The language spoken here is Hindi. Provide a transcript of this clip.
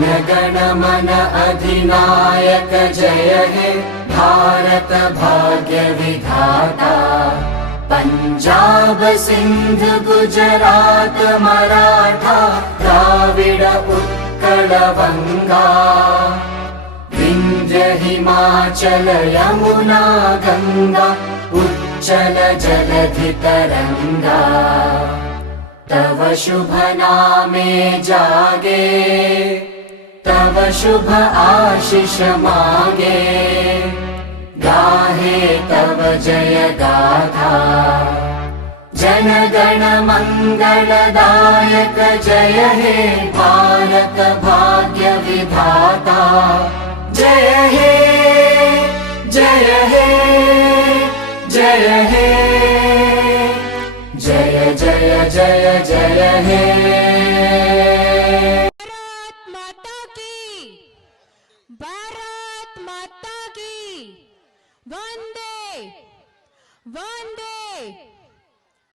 गण मन अधिनायक जय हे भारत भाग्य विधाता। पंजाब सिंध गुजरात मराठा द्राविड उत्कल बंगा। विंध्य हिमाचल यमुना गंगा उच्चल जलधि तरंगा। तव शुभ नामे जागे तव शुभ आशीष मागे। गाहे तव जय गाथा जन गण मंगलदायक जय हे भारत भाग्य विधाता। जय हे जय हे जय हे जय जय जय जय हे। भारत माता की वंदे वंदे।